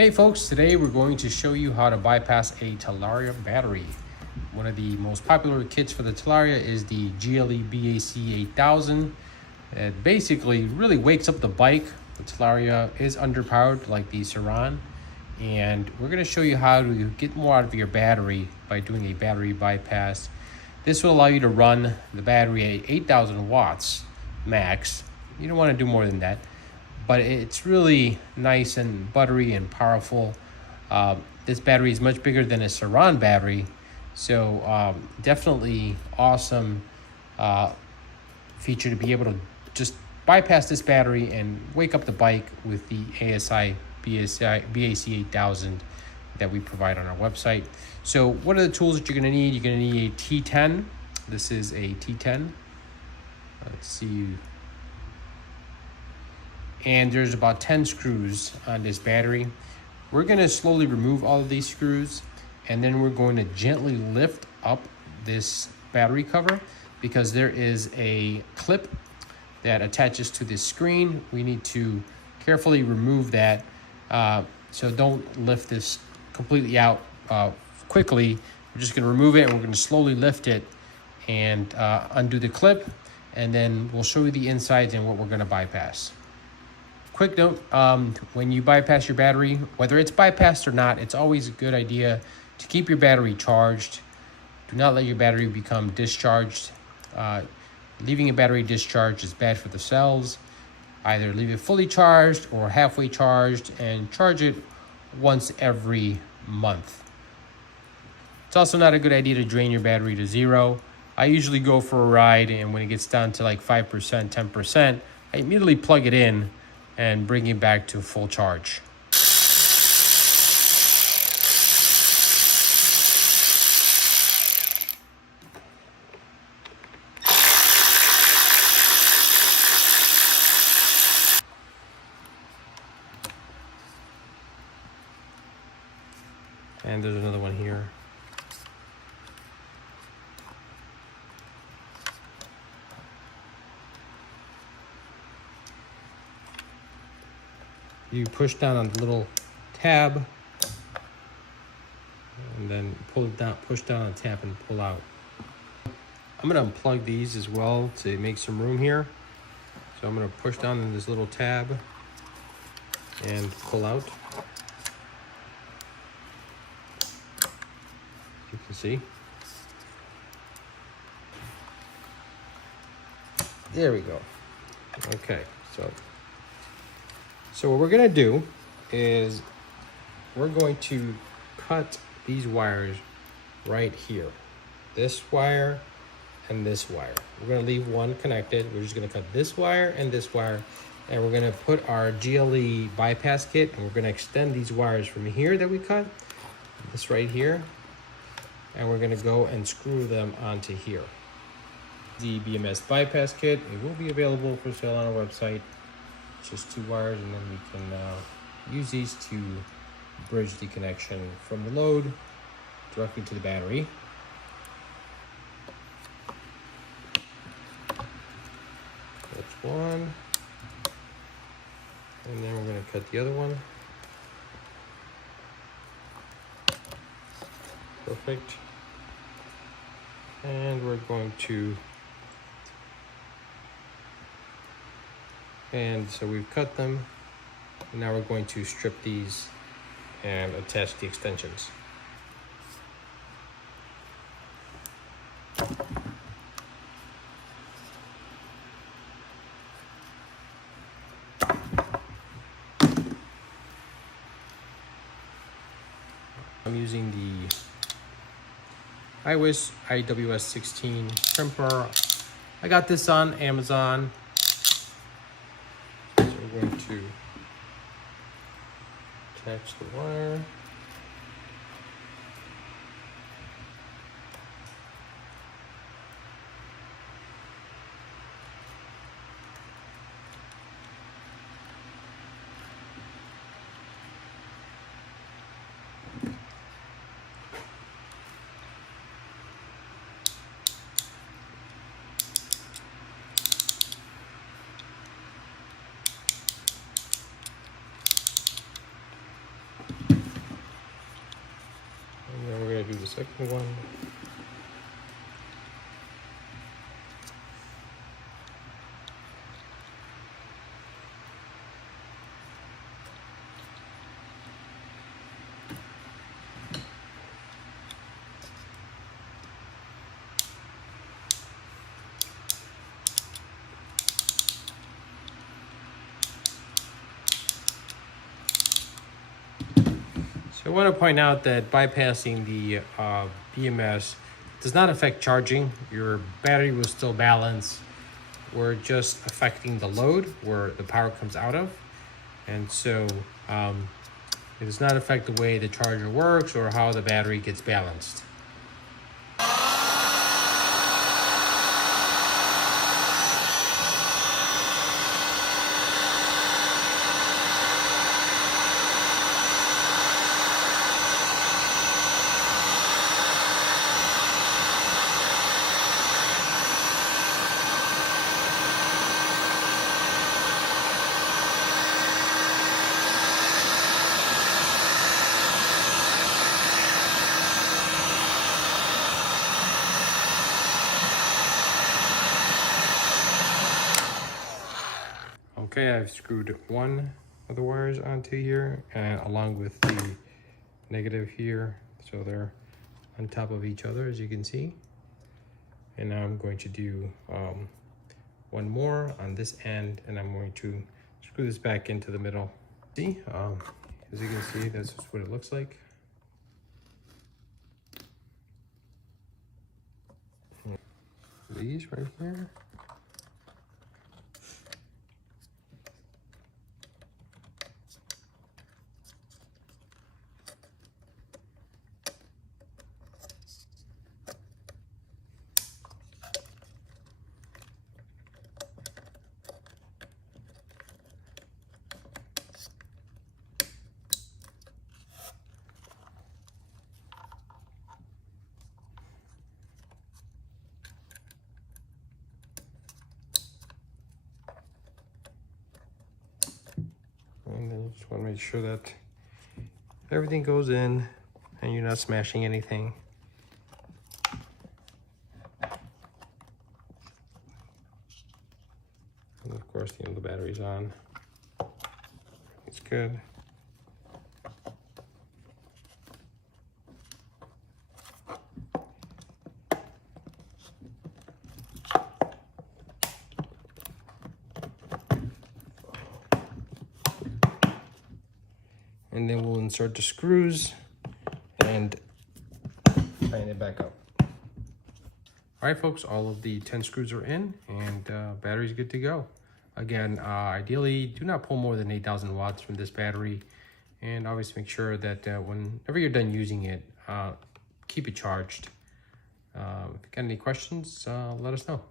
Hey folks, today we're going to show you how to bypass a Talaria battery. One of the most popular kits for the Talaria is the GLE BAC8000. It basically really wakes up the bike. The Talaria is underpowered like the Surron, and we're going to show you how to get more out of your battery by doing a battery bypass. This will allow you to run the battery at 8,000 watts max. You don't want to do more than that, but it's really nice and buttery and powerful. This battery is much bigger than a Surron battery, so definitely awesome feature to be able to just bypass this battery and wake up the bike with the BAC8000 that we provide on our website. So what are the tools that you're going to need? You're going to need a T10. This is a T10. Let's see. And there's about 10 screws on this battery. We're going to slowly remove all of these screws, and then we're going to gently lift up this battery cover because there is a clip that attaches to this screen. We need to carefully remove that, so don't lift this completely out quickly. We're just going to remove it, and we're going to slowly lift it and undo the clip, and then we'll show you the insides and what we're going to bypass. Quick note, when you bypass your battery, whether it's bypassed or not, it's always a good idea to keep your battery charged. Do not let your battery become discharged. Leaving a battery discharged is bad for the cells. Either leave it fully charged or halfway charged and charge it once every month. It's also not a good idea to drain your battery to zero. I usually go for a ride, and when it gets down to like 5%, 10%, I immediately plug it in and bring it back to full charge. And there's another one here. You push down on the little tab and then pull it down, push down on the tab and pull out. I'm gonna unplug these as well to make some room here. So I'm gonna push down on this little tab and pull out. You can see. There we go. Okay, so what we're gonna do is we're going to cut these wires right here. This wire and this wire. We're gonna leave one connected. We're just gonna cut this wire, and we're gonna put our GLE bypass kit, and we're gonna extend these wires from here that we cut, this right here, and we're gonna go and screw them onto here. The BMS bypass kit, it will be available for sale on our website. Just 2 wires, and then we can use these to bridge the connection from the load directly to the battery. That's one, and then we're going to cut the other one. Perfect. And we're going to, and so we've cut them, and now we're going to strip these and attach the extensions. I'm using the IWS 16 crimper. I got this on Amazon. We're going to attach the wire. second one. So I want to point out that bypassing the BMS does not affect charging. Your battery will still balance. We're just affecting the load where the power comes out of. And so it does not affect the way the charger works or how the battery gets balanced. Okay, I've screwed one of the wires onto here, along with the negative here. So they're on top of each other, as you can see. And now I'm going to do one more on this end, and I'm going to screw this back into the middle. See, as you can see, that's just what it looks like. These right here. And then you just want to make sure that everything goes in and you're not smashing anything. And of course, the battery's on. It's good. And then we'll insert the screws and tighten it back up. All right, folks, all of the 10 screws are in, and battery's good to go. Again, ideally, do not pull more than 8,000 watts from this battery, and always make sure that whenever you're done using it, keep it charged. If you got any questions, let us know.